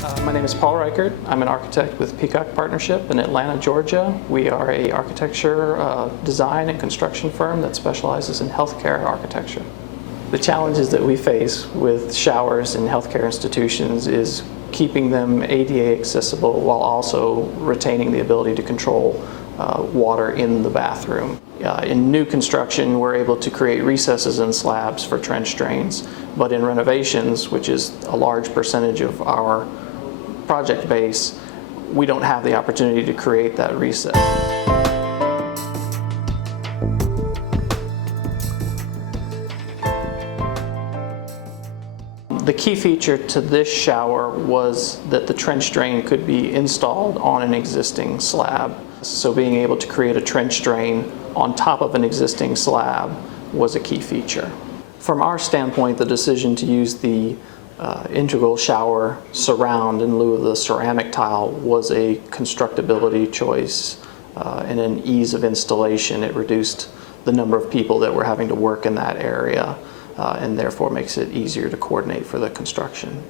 My name is Paul Reichert. I'm an architect with Peacock Partnership in Atlanta, Georgia. We are an architecture, design and construction firm that specializes in healthcare architecture. The challenges that we face with showers in healthcare institutions is keeping them ADA accessible while also retaining the ability to control water in the bathroom. In new construction, we're able to create recesses and slabs for trench drains, but in renovations, which is a large percentage of our project base, we don't have the opportunity to create that recess. The key feature to this shower was that the trench drain could be installed on an existing slab. So being able to create a trench drain on top of an existing slab was a key feature. From our standpoint, the decision to use the integral shower surround in lieu of the ceramic tile was a constructability choice and an ease of installation. It reduced the number of people that were having to work in that area and therefore makes it easier to coordinate for the construction.